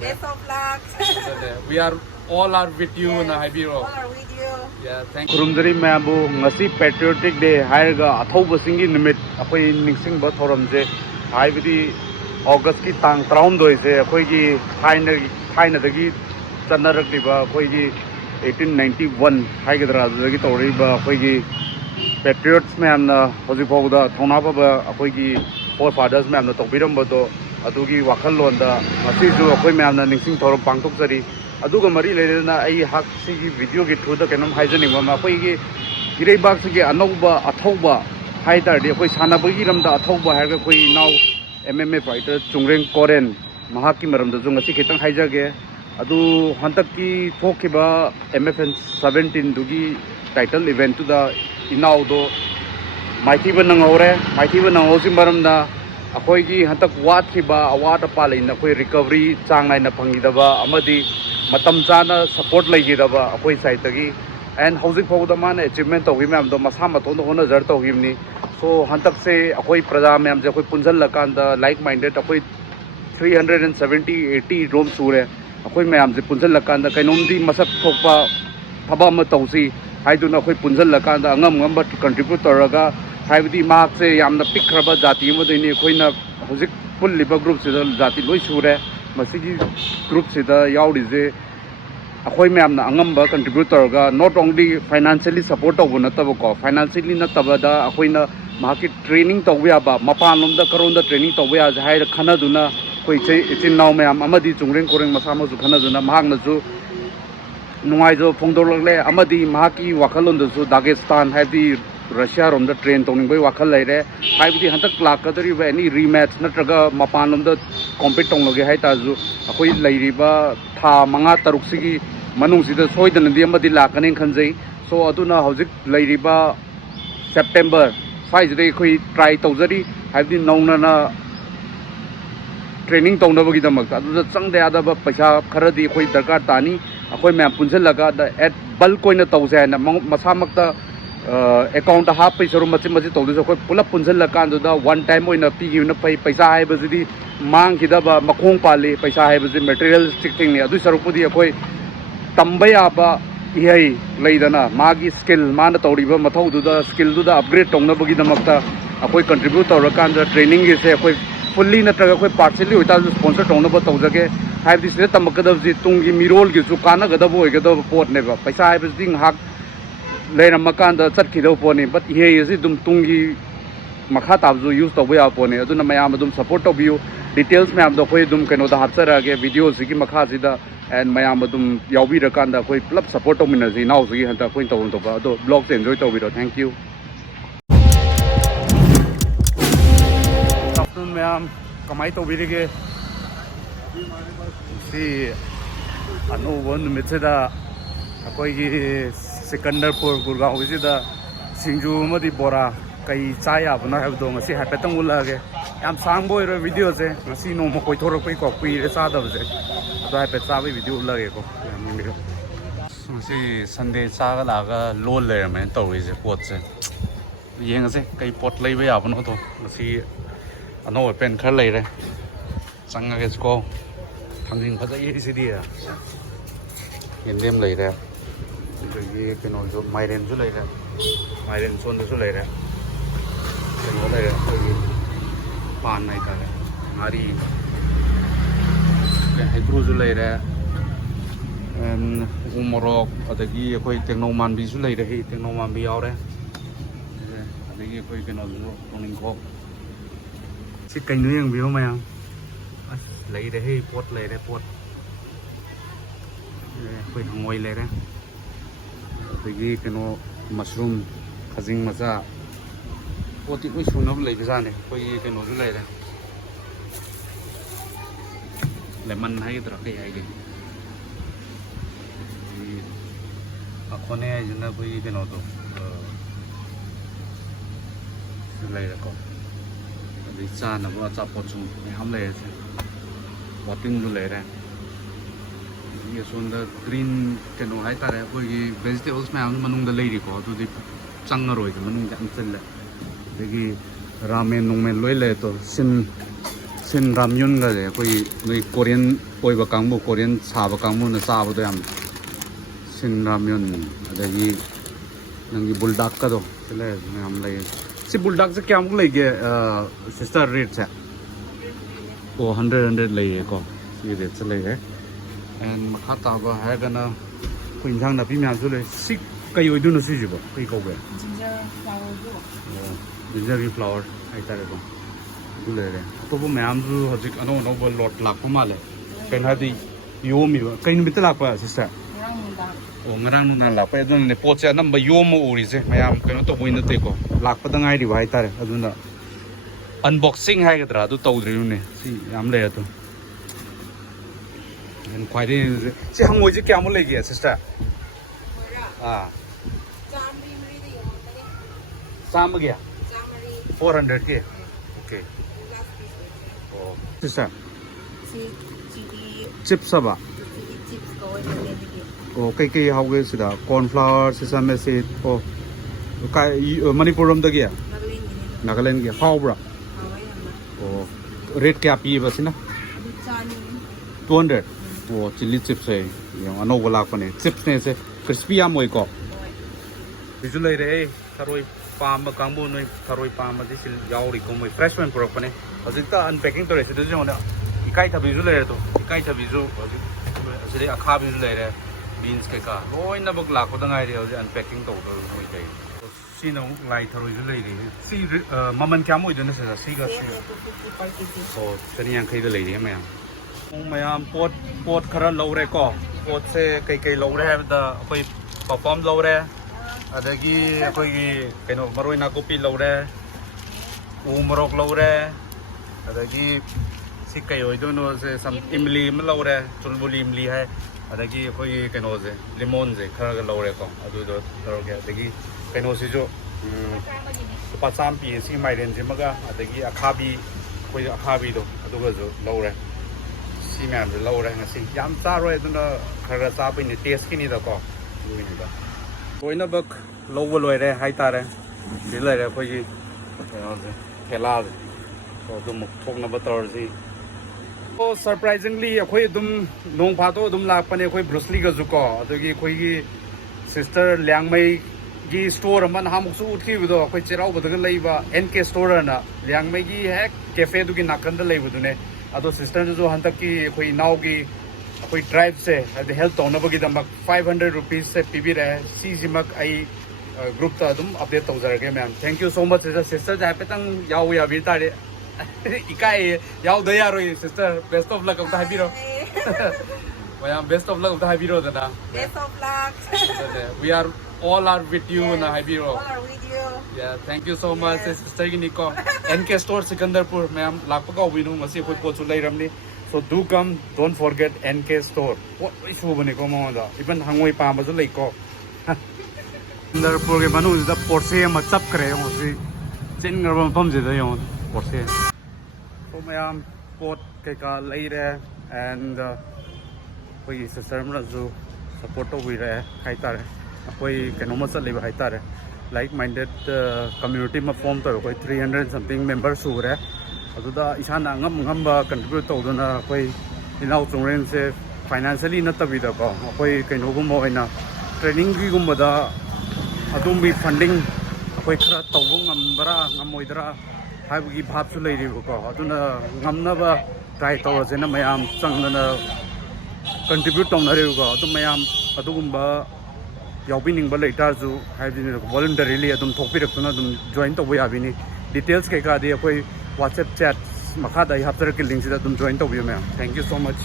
Best of luck. We are all are with you na haibiro. All are with you. Yeah, thank you. Kurumdari mabu ngasi patriotic day hairga athauba singi nimit akoi ningsing ba thoramje haibidi August ki tang 13 se akoi gi thaina dagi chanarakliba akoi gi 1891 haigedra dagi toriba akoi gi patriots ma'am ना होजी फोगदा थोनाबा बा अखोई की four fathers ma'am ना तोबिरम बदो अदुगी वाखल लोंदा मसीजु अखोई ma'am ना निंगसिंग थोर पांगतोक जरी अदुगा मरी लेना आई हक सिगी वीडियो की थ्रू द केनम हाइजनिंग मा अखोई की गिरेबाग सिगी अनौबा अथौबा हाइतारदि अखोई सानाबगी रमदा अथौबा हारगा कोई नाउ एमएमए फाइटर चुंगरेंग कोरेन महाकी मरमदा जो ngasi खितंग हाइजागे अदु हंतक की थोखिबा एमएफएन 17 दुगी टाइटल इवेंट टू द इनाउदो माइथीबा नंगौरे माइथीबा नंगौसि मरमदा अखोइगी हंतक वाथखिबा अवाट अपा लेना अखोइ रिकवरी चांग नाइना फंगिदबा अमदि मतम चाना सपोर्ट लैगिदबा अखोइ साइडतगी एंड हौजिक फौदा माने अचीवमेंट तौगी मैम दो मसा मतोन होना जर तौगिमनी सो हंतक से अखोइ प्रजा मैम जे अखोइ पुंजल लकांदा लाइक माइंडेड अखोइ 370 80 रोम सूरे अखोइ मैम जे पुंजल लकांदा कैनोमदी मसक थोकपा थबा अम तौसी हाइदुना अखोइ पुंजल लकांदा अंगम अंगम कंट्रीब्यूट तौरगा हाइबदी मार्क से यामना पिखरबा जाति मदइनी अखोइना हौजिक पुल्लिबा ग्रुप से जाति लोइ सूरे मसिगी ग्रुप से याउरिजे अखोइ मैमना अंगम कंट्रीब्यूट तौरगा नॉट ओनली फाइनेंशियली सपोर्ट तौब नतबको फाइनेंशियली नतबदा अखोइना माकी ट्रेनिंग तौब याबा मपान लोमदा करोंदा ट्रेनिंग तौब या हाइर खनादुना कोइ इचिन नाव मैम अमदी चुंगरेंग कोरेंग मसामजु खनादुना महागनजु नुंगाइजो फोंदोरले अमदी महाकी वाखलोंदसु दागेस्तान हाइबदी रशिया रोमदा ट्रेन तौनिंगबै वाखल लेरे हाइबदी हंतक लाकदरिबा एनी रीमैच नत्रगा मपान लोमदा कॉम्पीट तौनगे हाइताजु अखोइ लैरिबा था मंगा तरुक सिगी मनुंगसिदा सोइदनदि अमदी लाकने खनजै सो अदुना हौजिक लैरिबा सेप्टेम्बर फाइजदे अखोइ ट्राई तौजरी हाइबदी नौनना ट्रेनिंग तौनबगी दमक अदुदा चंगदे आदबा पैसा खरदी अखोइ दरकार तानी अखोइ मैम पुंजलगा एट बल्क कोइना तौजे ना मसामक्ता अकाउंट हाफ पैसा मची मची तौदस अखोइ पुलप पुंजलकांदुदा वन टाइम ओइना पिगिना पैसा हाइबजिदी मांगखिदबा मखोंग पाली पैसा हाइबजि मटेरियलिस्टिक थिंग ने अदु सरुपुदी अखोइ तंबा याबा इहै लैदना मागी स्किल माना तौरिबा मथौदुदा स्किल दुदा अपग्रेड तौनबगी दमक्ता अखोइ कंट्रीब्यूट तौरकांदा ट्रेनिंग गिसे अखोइ फुल्ली नत्रगा अखोइ पार्शियली होइता स्पॉन्सर तौनबा तौजगे हाइबदि सिदा तमकदबजि तुंगी मिरोल गिसु कानगदब ओइगदब पोटनेबा पैसा हाइबजि हाक लेरमकांदा चटखिदब पोने बट इहे इजि दुम तुंगी मखा ताबजु यूज तौबा या पोने अदुना मयाम दुम सपोर्ट तौबियु डिटेल्स मैम दो अखोइ दुम कनो दा हापचरागे वीडियो सिगी मखा सिदा एंड मयाम दुम याउबिरकांदा अखोइ पुलप सपोर्ट तौमिनजि नाउजि हंता अखोइ तौन तौबा अदो ब्लॉग से एंजॉय तौबिरो थैंक यू आफ्टरनून मैम कमाई तौबिरिगे सी अनोबा नुमितसेदा अखोइगी सिकंदरपुर गुरगांवगिसिदा सिंजू मदि बोरा कई चाय याबना हाबदो ngasi हापेतंग उलागे याम सांगबो इरो वीडियो से ngasi नोम कोइथोरपै को कुइरे चादबजे अदो हापे चाबै वीडियो उलागे को याम मिरो ngasi संडे चागा लागा लोल लेरमे तौरिजे पोटसे येंगसे कई पोट लेबे याबनो तो ngasi अनो पेन खर लेरे चंगागे को थांगिंग फजाई सिदी येंदेम लेरे ये कनो जो माइरेन जो लेरे माइरेन सोन जो लेरे कनो लेरे पान नाइ का मारी हाइड्रो जो लेरे उमरोक अदगी अखोइ टेक्नो मानबी जो लेरे ही टेक्नो मानबी यावरे अदगी अखोइ कनो जो तोनिंग को सि कइनु यंग बियो मया अस लेरे ही पोट लेरे पोट अखोइ हंगोइ लेरे अदगी कनो मशरूम खजिंग मजा पोटी कोइ सुनब लेबे जाने कोइ कनो जो लेरे लेमन हाइद्रा कइ हाइगे अखोने जना कोइ कनो तो लेरे को अदि चानबो अचापोट सु हम लेरे बोटिंग जो लेरे ये सोंदा ग्रीन कनो हाय तारे कोई वेजिटेबल्स में हम मनुंग लेरी को तो चंग रोय मनुंग चल देगी रामेन नोंमेन लोय ले तो ꯁꯤꯟ ꯔꯥꯝꯌꯨꯟꯒꯁꯦ ꯑꯩꯈꯣꯏ ꯅꯣꯏ ꯀꯣꯔꯤꯌꯟ ꯑꯣꯏꯕ ꯀꯥꯡꯕꯨ ꯀꯣꯔꯤꯌꯟ ꯁꯥꯕ ꯀꯥꯡꯕꯨꯅ ꯆꯥꯕꯗꯣ ꯌꯥꯝ ꯁꯤꯟ ꯔꯥꯝꯌꯨꯟ ꯑꯗꯒꯤ ꯅꯪꯒꯤ ꯕꯨꯜꯗꯥꯛꯀꯗꯣ ꯁꯤ ꯂꯩꯔꯁꯨ ꯃꯌꯥꯝ ꯂꯩ ꯁꯤ ꯕꯨꯜꯗꯥꯛꯁꯦ ꯀꯌꯥꯃꯨꯛ ꯂꯩꯒꯦ ꯁꯤꯁꯇꯔ ꯔꯦꯠꯁꯦ ꯑꯣ 100 ꯂꯩꯌꯦꯀꯣ ꯁꯤ ꯔꯦꯠꯁꯦ ꯂꯩꯔꯦ ꯑꯦꯟ ꯃꯈꯥ ꯇꯥꯕ ꯍꯥꯏꯔꯒꯅ ꯑꯩꯈꯣꯏ ꯏꯟꯖꯥꯡ ꯅꯥꯄꯤ ꯃꯌꯥꯝꯁꯨ ꯂꯩ ꯁꯤ ꯀꯩ ꯑꯣꯏꯗꯣꯏꯅꯣ ꯁꯤꯁꯤꯕꯣ ꯀꯩ ꯀꯧꯒꯦ Ginger flower. ꯑꯣ ꯖꯤꯟꯖꯔꯒꯤ ꯐ꯭ꯂꯥꯋꯔ ꯍꯥꯏꯇꯥꯔꯦꯀꯣ ꯑꯗꯨ ꯂꯩꯔꯦ ꯑꯇꯣꯞꯄ ꯃꯌꯥꯝꯁꯨ ꯍꯧꯖꯤꯛ ꯑꯅꯧ ꯑꯅꯧꯕ ꯂꯣꯠ ꯂꯥꯛꯄ ꯃꯥꯜꯂꯦ ꯀꯩꯅꯣ ꯍꯥꯏꯗꯤ ꯌꯣꯝꯃꯤꯕ ꯀꯩ ꯅꯨꯃꯤꯠꯇ ꯂꯥꯛꯄ ꯁꯤꯁꯇꯔ ꯑꯣ ꯉꯔꯥꯡ ꯅꯨꯡꯗꯥꯡ ꯂꯥꯛꯄ ꯑꯗꯨꯅꯅꯦ ꯄꯣꯠꯁꯦ ꯑꯅꯝꯕ ꯌꯣꯝꯃ ꯎꯔꯤꯁꯦ ꯃꯌꯥꯝ ꯀꯩꯅꯣ ꯇꯧꯕꯩ ꯅꯠꯇꯦꯀꯣ ꯂꯥꯛꯄꯗ ꯉꯥꯏꯔꯤꯕ ꯍꯥꯏꯇꯥꯔꯦ ꯑꯗꯨꯅ ꯑꯟꯕꯣꯛꯁꯤꯡ ꯍꯥꯏꯒꯗ꯭ꯔꯥ ꯑꯗꯨ ꯇꯧꯗ꯭ꯔꯤꯕꯅꯦ ꯁꯤ ꯌꯥꯝ ꯂꯩ ꯑꯗꯨ ꯈ꯭ꯋꯥꯏꯗꯒꯤ ꯁꯤ ꯍꯪꯉꯣꯏꯁꯦ ꯀꯌꯥꯃꯨꯛ ꯂꯩꯒꯦ ꯁꯤꯁꯇꯔ ꯆꯥꯝꯃꯒꯤ 400ꯒꯤ ꯑꯣꯀꯦ ꯑꯣ ꯁꯤꯁꯇꯔ ꯆꯤꯞꯁ ꯍꯥꯏꯕ ꯑꯣ ꯀꯩꯀꯩ ꯍꯧꯒꯦ ꯁꯤꯗ ꯀꯣꯔꯟꯐ꯭ꯂꯥꯋꯔ ꯁꯤꯁꯥꯃꯦ ꯁꯤꯗ ꯑꯣ ꯃꯅꯤꯄꯨꯔ ꯂꯣꯝꯗꯒꯤ ꯅꯥꯒꯥꯂꯦꯟꯒꯤ ꯍꯥꯎꯕ꯭ꯔꯥ ꯑꯣ ꯔꯦꯠ ꯀꯌꯥ ꯄꯤꯕ ꯁꯤꯅ 200 ꯑꯣ ꯆꯤꯜꯂꯤ ꯆꯤꯞꯁꯦ ꯌꯦꯡꯉꯣ ꯑꯅꯧꯕ ꯂꯥꯛꯄꯅꯦ ꯆꯤꯞꯁꯅꯦꯁꯦ ꯀ꯭रिꯁꯄꯤ ꯌꯥꯝ ꯑꯣꯏꯀꯣ ꯁꯤꯁꯨ ꯂꯩꯔꯦ ꯊꯔꯣꯏ ꯄꯥꯝꯕ ꯀꯥꯡꯕꯨ ꯅꯣꯏ ꯊꯔꯣꯏ ꯄꯥꯝꯕꯗꯤ ꯁꯤ ꯌꯥꯎꯔꯤꯀꯣ ꯃꯣꯏ ꯐ꯭ꯔꯦꯁ ꯑꯣꯏꯅ ꯄꯨꯔꯛꯄꯅꯦ ꯍꯧꯖꯤꯛꯇ ꯑꯟꯄꯦꯛꯀꯤꯡ ꯇꯧꯔꯦ ꯁꯤꯗꯁꯨ ꯌꯦꯡꯉꯣ ꯏꯀꯥꯏꯊꯕꯤꯁꯨ ꯂꯩꯔꯦ ꯇꯣ ꯏꯀꯥꯏꯊꯕꯤꯁꯨ ꯍꯧꯖꯤꯛ ꯑꯁꯤꯗꯩ ꯑꯈꯥꯕꯤꯁꯨ ꯂꯩꯔꯦ ꯕꯤꯟꯁ ꯀꯩꯀꯥ ꯂꯣꯏꯅꯃꯛ ꯂꯥꯛꯄꯗ ꯉꯥꯏꯔꯤ ꯍꯧꯖꯤꯛ ꯑꯟꯄꯦꯛꯀꯤꯡ ꯇꯧꯗꯧ ꯃꯣꯏ ꯂꯩ ꯁꯤꯅ ꯑꯃꯨꯛ ꯂꯥꯏ ꯊꯔꯣꯏꯁꯨ ꯂꯩꯔꯤ ꯁꯤ ꯃꯃꯜ ꯀꯌꯥꯝ ꯑꯣꯏꯗꯣꯏꯅꯣ ꯁꯤꯗ ꯁꯤꯒ ꯑꯣ 150ꯗ ꯂꯩꯔꯤ ꯃꯌꯥꯝ ꯄꯣꯠ ꯈꯔ ꯂꯧꯔꯦꯀꯣ ꯄꯣꯠꯁꯦ ꯀꯩꯀꯩ ꯂꯧꯔꯦ ꯍꯥꯏꯕꯗ ꯑꯩꯈꯣꯏ ꯄꯥꯐꯣꯝ ꯂꯧꯔꯦ ꯑꯗꯒꯤ ꯑꯩꯈꯣꯏꯒꯤ ꯀꯩꯅꯣ ꯃꯔꯣꯏ ꯅꯥꯀꯨꯞꯄꯤ ꯂꯧꯔꯦ ꯎ ꯃꯣꯔꯣꯛ ꯂꯧꯔꯦ ꯑꯗꯒꯤ ꯁꯤ ꯀꯩ ꯑꯣꯏꯗꯣꯏꯅꯣ ꯁꯦ ꯁꯝ ꯏꯝꯂꯤ ꯑꯃ ꯂꯧꯔꯦ ꯆꯨꯜꯕꯨꯂꯤ ꯏꯝꯂꯤ ꯍꯥꯏ ꯑꯗꯒꯤ ꯑꯩꯈꯣꯏꯒꯤ ꯀꯩꯅꯣꯁꯦ ꯂꯤꯃꯣꯟꯁꯦ ꯈꯔꯒ ꯂꯧꯔꯦꯀꯣ ꯑꯗꯨꯗꯣ ꯂꯧꯔꯒꯦ ꯑꯗꯒꯤ ꯀꯩꯅꯣꯁꯤꯁꯨ ꯂꯨꯄꯥ 100 ꯄꯤꯌꯦ ꯁꯤ ꯃꯥꯏꯔꯦꯟꯁꯤꯃꯒ ꯑꯗꯒꯤ ꯑꯈꯥꯕꯤ ꯑꯩꯈꯣꯏ ꯑꯈꯥꯕꯤꯗꯣ ꯑꯗꯨꯒꯁꯨ ꯂꯧꯔꯦ ꯁꯤ ꯃꯌꯥꯝꯁꯦ ꯂꯧꯔꯦ ꯉꯁꯤ ꯌꯥꯝ ꯆꯥꯔꯣꯏ ꯑꯗꯨꯅ ꯈꯔ ꯆꯥꯕꯩꯅꯦ ꯇꯦꯁꯀꯤꯅꯤꯗꯀꯣ ꯑꯗꯨꯒꯤꯅꯤꯗ ꯂꯣꯏꯅꯃꯛ ꯂꯧꯕ ꯂꯣꯏꯔꯦ ꯍꯥꯏꯇꯥꯔꯦ ꯁꯤ ꯂꯩꯔꯦ ꯑꯩꯈꯣꯏꯒꯤ ꯀꯩꯅꯣꯁꯦ ꯊꯦꯂꯥꯁꯦ ꯑꯗꯨꯃꯨꯛ ꯊꯣꯛꯅꯕ ꯇꯧꯔꯁꯤ ꯑꯣ ꯁꯔꯄ꯭ꯔꯥꯏꯖꯤꯡꯂꯤ ꯑꯩꯈꯣꯏ ꯑꯗꯨꯝ ꯅꯣꯡ ꯐꯥꯗꯣꯛ ꯑꯗꯨꯝ ꯂꯥꯛꯄꯅꯦ ꯑꯩꯈꯣꯏ ꯕ꯭ꯔꯨꯁꯂꯤꯒꯁꯨ ꯀꯣ ꯑꯗꯒꯤ ꯑꯩꯈꯣꯏꯒꯤ ꯁꯤꯁꯇꯔ ꯂꯤꯌꯥꯡꯃꯩꯒꯤ ꯁ꯭ꯇꯣꯔ ꯑꯃ ꯅꯍꯥꯟꯃꯨꯛꯁꯨ ꯎꯠꯈꯤꯕꯗꯣ ꯑꯩꯈꯣꯏ ꯆꯩꯔꯥꯎꯕꯗꯒ ꯂꯩꯕ NK ꯁ꯭ꯇꯣꯔꯅ ꯂꯤꯌꯥꯡꯃꯩꯒꯤ ꯍꯦꯛ ꯀꯦꯐꯦꯗꯨꯒꯤ ꯅꯥꯀꯟꯗ ꯂꯩꯕꯗꯨꯅꯦ ꯑꯗꯣ ꯁꯤꯁꯇꯔꯅꯁꯨ ꯍꯟꯗꯛꯀꯤ ꯑꯩꯈꯣꯏ ꯏꯅꯥꯎꯒꯤ ꯑꯩꯈꯣꯏ ꯗ꯭ꯔꯥꯏꯕꯁꯦ ꯍꯥꯏꯕꯗꯤ ꯍꯦꯜꯞ ꯇꯧꯅꯕꯒꯤꯗꯃꯛ 500 ꯔꯨꯄꯤꯁꯁꯦ ꯄꯤꯕꯤꯔꯛꯑꯦ ꯁꯤꯁꯤꯃꯛ ꯑꯩ ꯒ꯭ꯔꯨꯞꯇ ꯑꯗꯨꯝ ꯑꯞꯗꯦꯠ ꯇꯧꯖꯔꯒꯦ ꯃꯌꯥꯝ ꯊꯦꯡꯛ ꯌꯨ ꯁꯣ ꯃꯆ ꯁꯤꯁꯇꯔꯁꯦ ꯍꯥꯏꯐꯦꯠꯇꯪ ꯌꯥꯎꯕ ꯌꯥꯕꯤ ꯇꯥꯔꯦ ꯏꯀꯥꯏꯌꯦ ꯌꯥꯎꯗ ꯌꯥꯔꯣꯏ ꯁꯤꯁꯇꯔ ꯕꯦꯁ ꯑꯣꯐ ꯂꯛ ꯑꯝꯇ ꯍꯥꯏꯕꯤꯔꯣ ꯃꯌꯥꯝ ꯕꯦꯁ ꯑꯣꯐ ꯂꯛ ꯑꯝꯇ like minded community ma form to koi 300 something members sure aduda isana ngamba contribute tawduna koi inau chungren se financially natabida ko koi kaino gum oina training gi gum da adum bi funding koi khara tawbu ngambara ngamoidra haibgi bhap su leiri ko aduna ngamna ba try tawjena mayam changna contribute tawna re ko adum mayam adugumba yaubiningba leitarju haibini voluntarily adum thokpiraktuna adum join tawba yabini details kai ka de akoi WhatsApp chat makha da haptar ki link sida adum join tawbiyo ma'am thank you so much